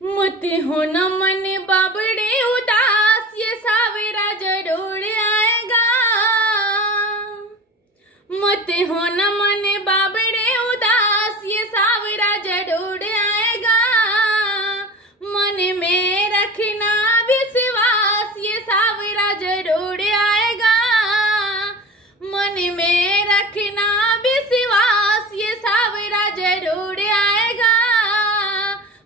मत हो न मन बाबड़े उदास, ये सावेरा जरूर आएगा। मत हो न मन बाबड़े उदास, ये सावेरा जरूर आएगा। मन में रखना विश्वास, ये सावेरा जरूर आएगा। मन में रखना विश्वास, ये सावेरा जरूर आएगा।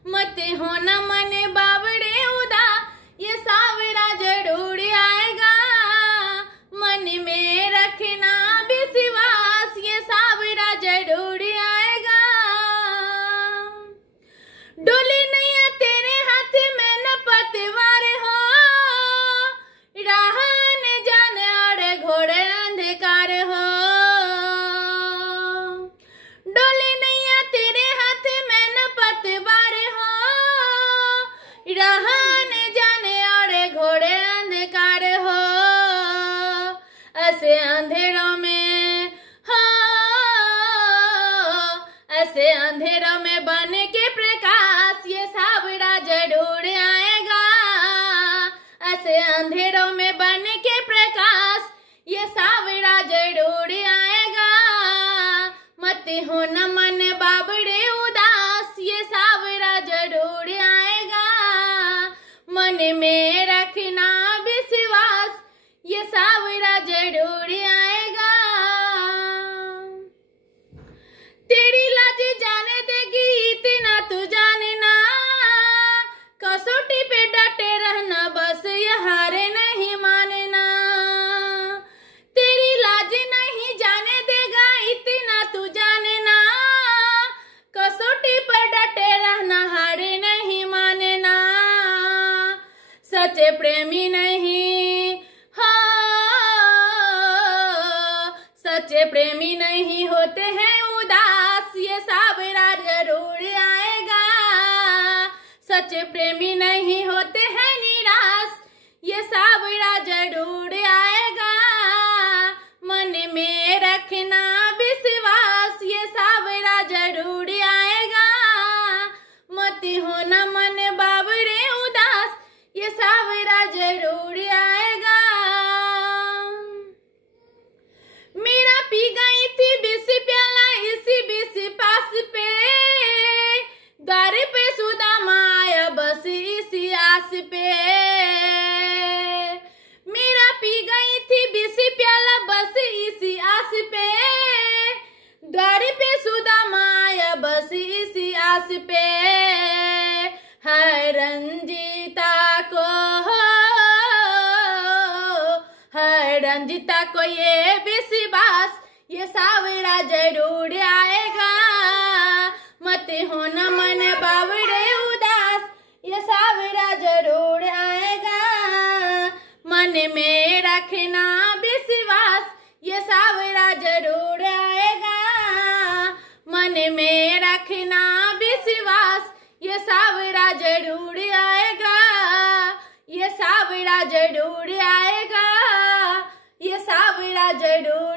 मत हो न मन बाबड़े उदास, ये सावेरा जरूर आएगा। मन में रखना विश्वास, ये सावेरा जरूर आएगा। डोली नैया तेरे हाथ में न पतवार हो, राह न जाने और घोड़े अंधकार हो। डोली नैया तेरे हाथ में न पतवार हो, राह न जाने और घोड़े अंधकार हो। ऐसे अंधेरों में हो, ऐसे अंधेरों में बन के प्रकाश, ये सावेरा जरूर आएगा। ऐसे अंधेरों में बन के प्रकाश, ये सावेरा जरूर आएगा। मत हो न मन बाबड़े उदास, ये सावेरा जरूर आएगा। मन में रखना विश्वास, ये सावेरा जरूर आएगा। तेरी लाज जाने देगी इतना तू जानना, कसौटी पे डटे रहना बस ये हारे नहीं मानना। तेरी लाज नहीं जाने देगा इतना तू जानना, कसौटी पर डटे रहना हारे नहीं मानना। सच्चे प्रेमी नहीं हो, सच्चे प्रेमी नहीं होते हैं उदास, ये सावेरा जरूर आएगा। सच्चे प्रेमी नहीं होते हैं निराश, ये सावेरा जरूर आएगा। मन में रखना विश्वास, ये सावेरा जरूर आएगा। मत हो न मन बाबड़े उदास, ये सावेरा जरूर आएगा। मेरा पी गई थी 20 प्याला इसी 20 पास पे, द्वार पे सुदामा आया बस इसी आस पे। मेरा पी गई थी 20 प्याला बस इसी आस पे, द्वार पे सुदामा आया बस इसी आस पे। है रंजीता को, है रंजीता को ये विश्वास, ये सावेरा जरूर आएगा। मत हो न मन बाबड़े उदास, ये सावेरा जरूर आएगा। मन में रखना विश्वास, ये सावेरा जरूर आएगा। मन में रखना विश्वास, ये सावेरा जरूर आएगा। ये सावेरा जरूर आएगा, ये सावेरा जरूर